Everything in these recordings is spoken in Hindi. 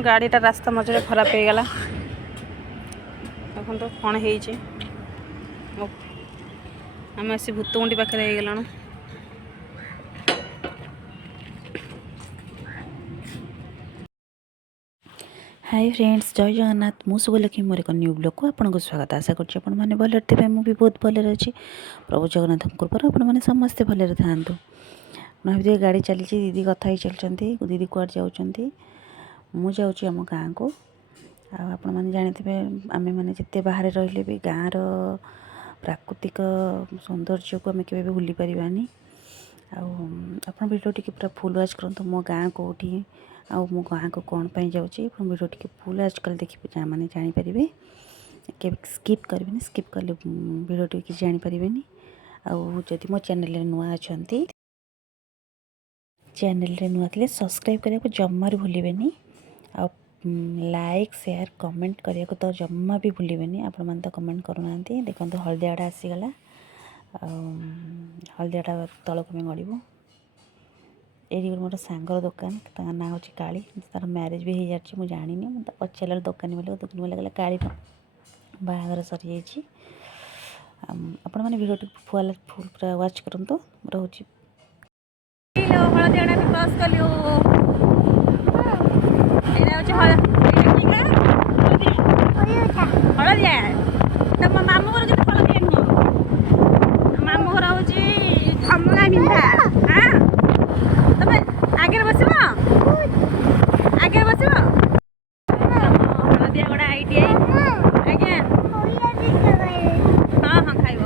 मो गाड़ीटा रास्ता मझे खराब हो गला देखो कौन है आम आसी भूतगुंडी पाखे हो गलु। हाय फ्रेंड्स, जय जगन्नाथ। मु शुभलक्ष्मी मोर एक न्यू ब्लॉग को आपको स्वागत। आशा करने भले थे मुझे बहुत भले अच्छी। प्रभु जगन्नाथ कृपा आपने समस्ते भले था। भाई गाड़ी चली दीदी कथा ही चलती दीदी कौड़ जाऊँगी मु जाऊँगी आम गाँ को। आपण मैंने जानते आम मैंने जिते बाहर रही भी गाँव प्राकृतिक सौंदर्य को आम के भूली पारानी। आप वीडियो टी पूरा फुल वाच करूँ मो गाँ कौटी आउ मो गाँ को कौन पाई जाऊँगी वीडियो टी फुल आजकल देखिए मैंने जानीपारे के स्किप करें स्किप कले वीडियो टी किसी जानीपारे। आदि मो चैनल नुआ अच्छा चैनल नुआ थे सब्सक्राइब करने को जमार भूलें आ लाइक शेयर कमेंट करने को तो जमा भी भूलें। आपण मैंने तो कमेंट करूना देखो हलदियाटा आसीगला हलदियाटा तलक में गड़ब ये मोर सांगर दुकान ना हूँ काली तार मैरेज भी हो जाए मुझे जानी मुझे पचार दुकानी बोले दुकानी बोले कहला काली बाहर सरी जाइए। आपण मैंने वीडियो फुल पूरा वाच करूँ रोचे आगे बस आगे बस हलदिया गड़ा आईटीआई आज्ञा हाँ हाँ खाइब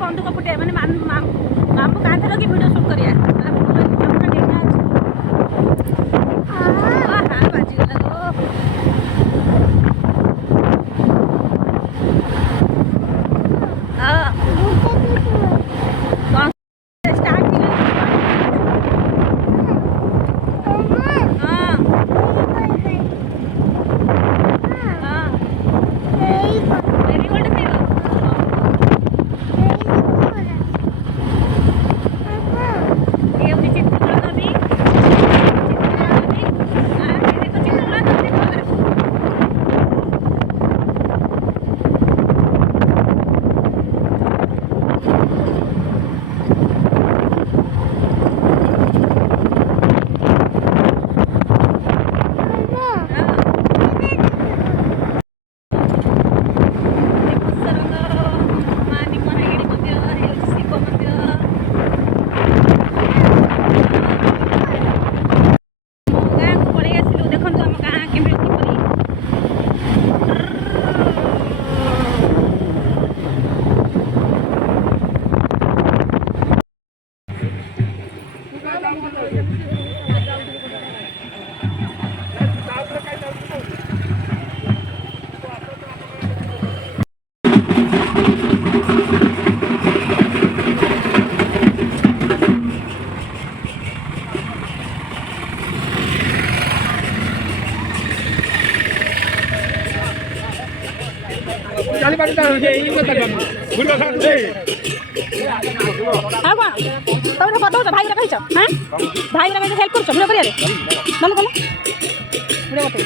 बंदूक फुटे मैंने मामू कांधे रखी वीडियो शूट करिया भाई रख भाई रख हेल्प कर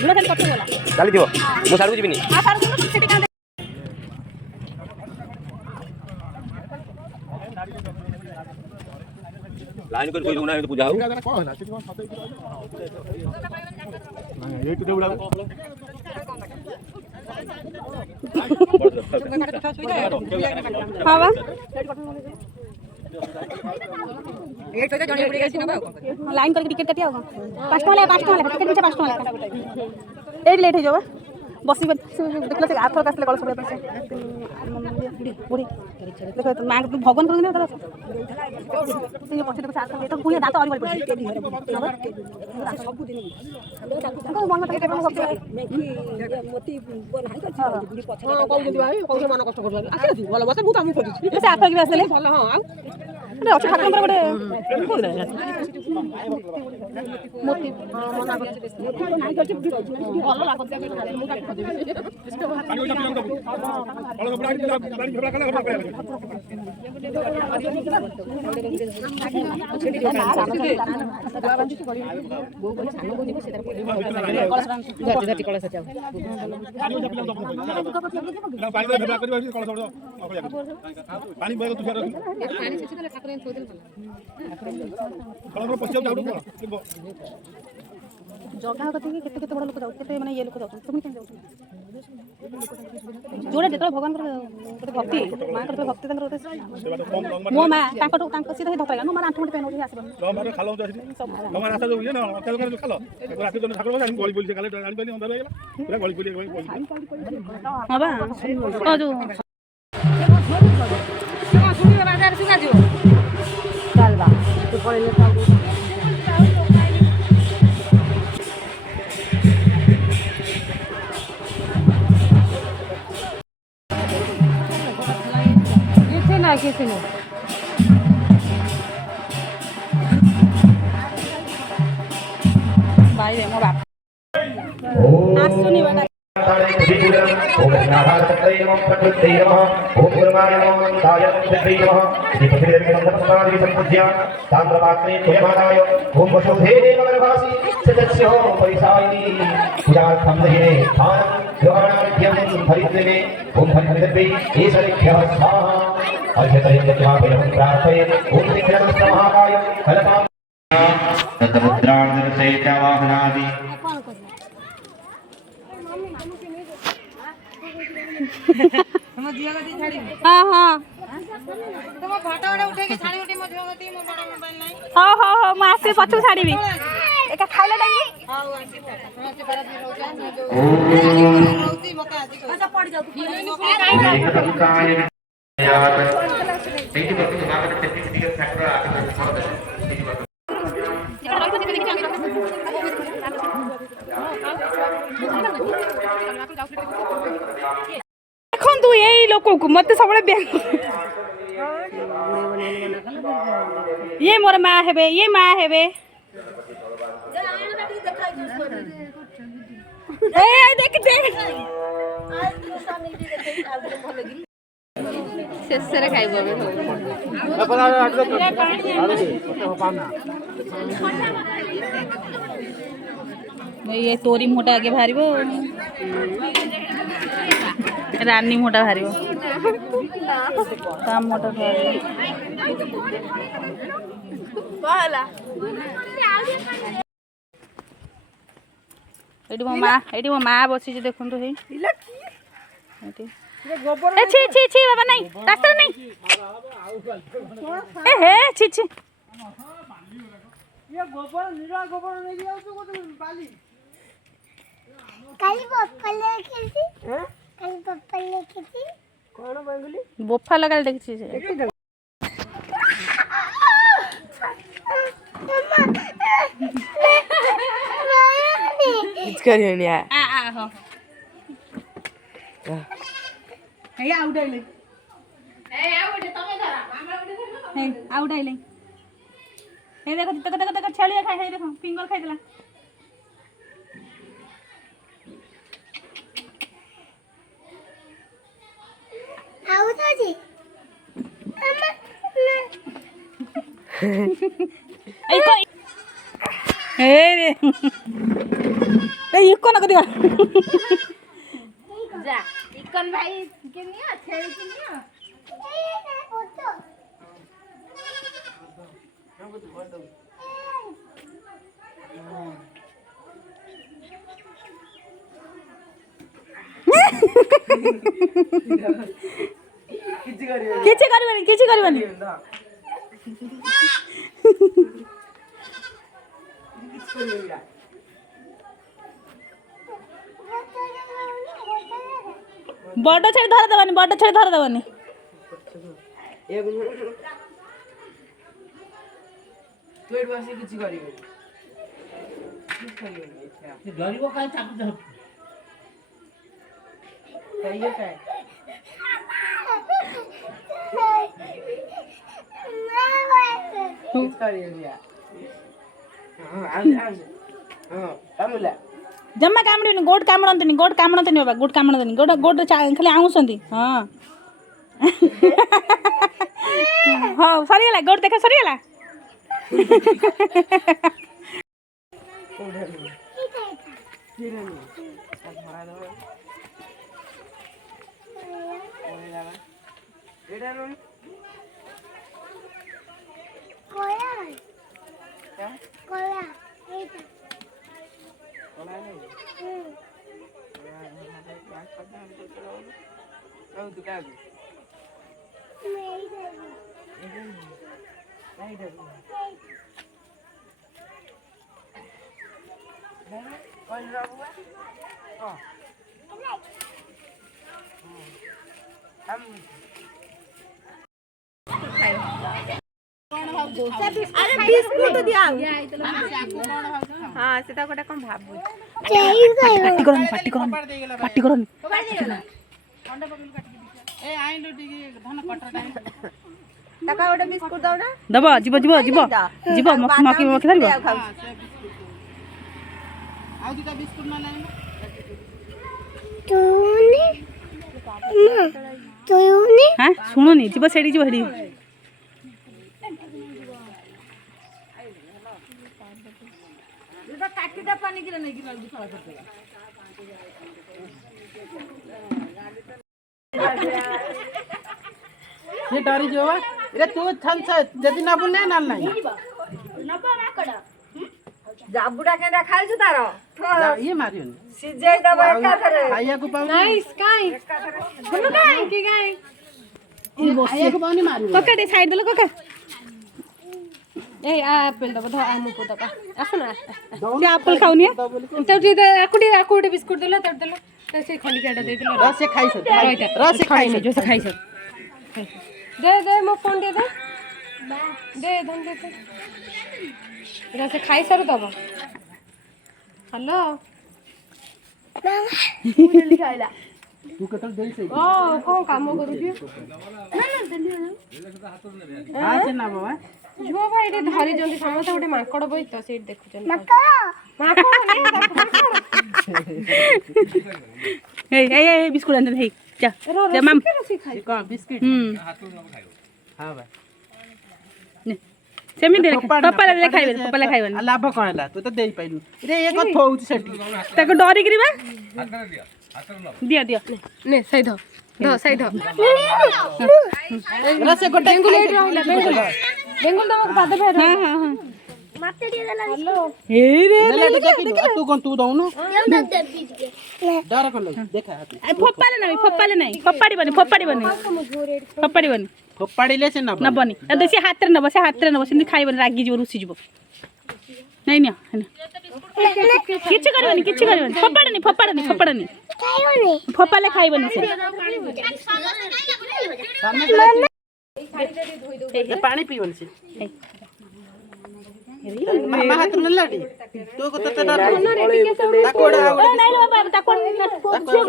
भिड कर चली मुझे साड़ू जी लाइन कर कोई ना पूजा हो ये तो उड़ा हां लाइन करके टिकट काटिया 5 टका ले 5 टका ले टिकट पीछे 5 टका ले लेट हो जाबा बसी देखला से आथर कासले कल सब बुढ़ी देखो तो मां भगवान कर ना ये पछे देखो आथर तो पुणी दांत और बड़ सब दिन को मन के सब मोती बोल हाई कर बुढ़ी पछे हां कहू जदी भाई कहू मन कष्ट कर आसी भलो बस बहुत हम खोजु से आथर के आसले भलो हां आ अच्छे ठाकुर गोटे बोल मोती मना कर भलो जगह कथी केते केते बड़ लोक जाउ केते माने ये लोक जाउ तुम केन जाउ जोड़े जेत भगवान के भक्ति मां के भक्ति तंत्र मो मां ताको ताको सीधा धपा नो मार 8 मिनट पेन उठी आसीबो नो मार खालो जासी नो मार आसा जो ये ना अत्याल कर खालो राती जन ठाकुर जानी गोली बोली से काले जानी बनी अंदर गेला पूरा गोली बोली हां बा ओ जो सुनी बाजार सुना जो चल बा तो पड़े ले किसी ने भाई रे मो बाप आज सुनी बेटा ओम नारायण सत्य नमः प्रकृति नमः ओम गुरुमाय नमः सायं सिद्धि नमः दीपके नमस्कार संपूज्य ताम्रपात्रे तुयमानाय ओम वसुधे नमर्वासी सदस्य परिसायिनी पूजार्थं दहिने स्थानं योगानाभ्यं हरिद्रमे ओम हरिद्रमे ईश्वरेभ्यः स्वाहा अर्घ्यतयज्ञापयं प्रार्थये ओम विघ्नमस्त महाकाय कलपां तद्मुद्राणं सेवाहनादि हां हां तुम फोटो उठे उठे के छाड़ी उठी मो झगती मो बड़ा मोबाइल नहीं हां हां हां मैं आसे पछु छाड़ी भी एका खाइला टाइम हां आसी तुम से बड़ा दिन हो जाए जो रोती मका आसी अच्छा पड़ जाऊ ठीक है मार्केट टेक्निक दिए फैक्टर देखु यही लोक को मत सब ये मोर माँ हेबे ये माँ हेबे देख देख शेषरे खाइबो ये तोरी मोटा आगे बाहरिबो रानी मोटा बाहरिबो काम मोटा बाहला एडी मो माँ बसी देखु हे छी छी छी बाबा नहीं रास्ता नहीं ए हे छी छी ये गोबर नीरा गोबर नहीं दिया तो बाली काली बप्पा लेके थी हैं काली बप्पा लेके थी कौन बंगली बप्पा लगा देखी से कुछ करियो नहीं आ हो ए आउट आइले तमे धरा हमरा उठे धरना हे आउट आइले हे देखो तक छेलिया खाइ हे देखो फिंगर खाइ देला आउट आजी ए रे ए इको न कदिया जा इकन भाई के निया छेली के निया ए फोटो କିଛି କରିବନି बड़ छेड़ी धर देवानी बड़ छेड़ी धर देवानी गरीबों का चाकू धर ये काय जम्मा कामड़ी गोट कामड़ती गोट बाबा गोट कामड़ती गोट गोट खाली आऊँगी हाँ हाँ सरीगला गोट देख सरीगला अरे बिस्कुट दिया हां सेटा कोटा कोन भाबु पार्टी करन ए आइलो टिके धन कटर टाइम तका ओटा बिस्कुट दाउडा दबा जीव मकी धरबो आउ दिता बिस्कुट न लाइन तोनी हां सुनुनी जीव सेडी जीव हेडी काटिदा पानी गिरा नहीं गिरा दुसरा ये डरी जो रे तू छन छ जदी ना बोले ना नहीं जाबुडा केना खाइछु तारो ये मारियो सिजे दबा का थरे खाइया को पाउ नाइस काई सुनो काई की काई खाइया को पाउ नहीं मारियो कोका दे साइड देलो कोका ए एप्पल दबा ध आमु को दबा आसुना ते एप्पल खाउनी आकुडी बिस्कुट देला तब देला से खंडी काटा दे दिला रस से खाइ छ रस से खाइ जो से खाइ छ दे मो फोन दे दे धन दे इरा से खाई सर दबा हेलो खाइला तू कतल देई से ओ को काम करू दियो हां से ना बाबा जो भाई रे धरी जंदी समस्त गोटे माकड़ बई तो सेट देखुचन माकड़ ए बिस्कुट आन दे जा जा माम का बिस्किट हां भाई सेमी दे पप्पा खाइबे लाभ कणला तू तो देई पाइलु रे एक थौच सेठी ताको डरी करिबा दिया ने सही दो सही दो रस गोटे बेंगुल एट रहला बेंगुल दमक पादे भे हां माते दिए देला हेलो हे रे तू कोन तू दउनु डर कोन देखा फोपाले नहीं फोपाड़ी बनी फोपाड़ीले से ना बनी ए से हाथ रे नबो से खाइबन रागी जो रुसी जबो नहीं किछ करबनी फोपाड़नी फोपाले खाइबनी से पानी पीवन से मामा हाथ न लाडी तो को तते डर ताकोड़ा नहीं बाबा ताकोड़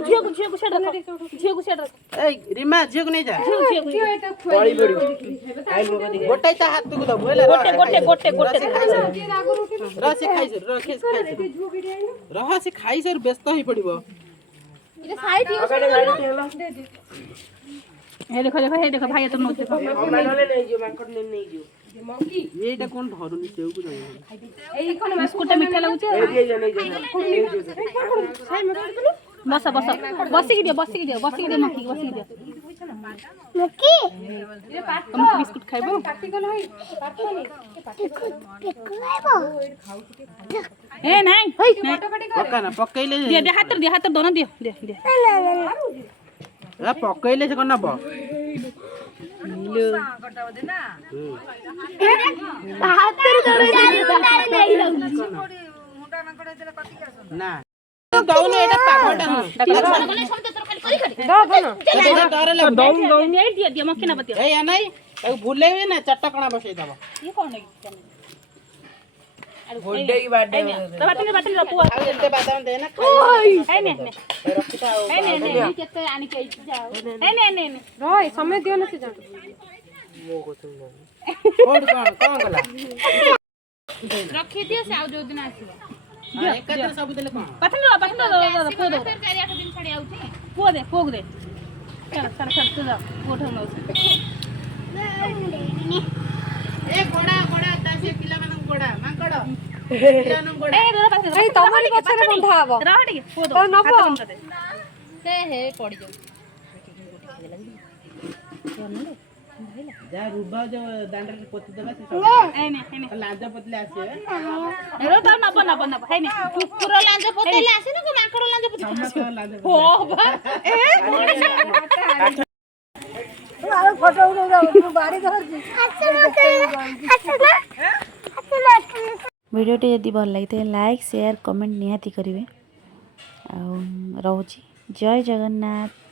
झियो को सेड ए रिमा झियो को नहीं जा बड़ी गोटे ता हाथ को दबो ले गोटे रस खाइ से खाइ सर व्यस्त ही पड़िबो इरे साइड हे देखो भाई तो नोते मानले नहीं जो मांकड़ नहीं जो मंकी एटा कोन धरुनी सेउ को जाय ए कोन बिस्कुट मीठा लागुचे बस बसी दियो मक्की मक्की तुम बिस्कुट खाइबो काटी गलो होई पातनी ए नहीं पक्का ना पकैले दे हाथ दोना दे पकैले से कोन नब हाथ ନା ଦଉନ ଏଟା ପାଗଟା ଏଇ ନାଇଁ ତାକୁ ଭୁଲେଇବେ ନା ଚାରିଟା କଣା ବସେଇ ଦବ ଏତେ ବାଦାମ ଦେ ନା ସମୟ ଦିଅ ନା ସେ ଜାଣ କଣ କଲା ରଖିଦିଅ ସେ ଆଉ ଯୋଉ ଦିନ ଆସିବ ଏକାଥରେ ସବୁ ଦେଲେ କଣ ପୁଅକୁ ଦେ ଏ ଗୋଡା ଗୋଡା ତା ସେ ପିଲାମାନଙ୍କୁ ଗୋଡା ମାଙ୍କଡ ପିଲାମାନଙ୍କୁ ଗୋଡା ତମରି ପଛରେ ବନ୍ଧା ହବ ନବ ସେ ହେ ପଡିଯାଉ ଯାହା ରୁବା ଯୋଉ ଦାଣ୍ଡରେ ପୋତି ଦେବା ସେ ଲାଞ୍ଜ ପୋତିଲେ ଆସିବେ କୁକୁର ଲାଞ୍ଜ ପୋତେଇଲେ ଆସିନ କି ମାଙ୍କଡ ଲାଞ୍ଜ ପୋତେଇଲେ ଆସିବ भिडियोटी यदि भल लगी लाइक शेयर कमेंट निहाती करेंगे। रोची जय जगन्नाथ।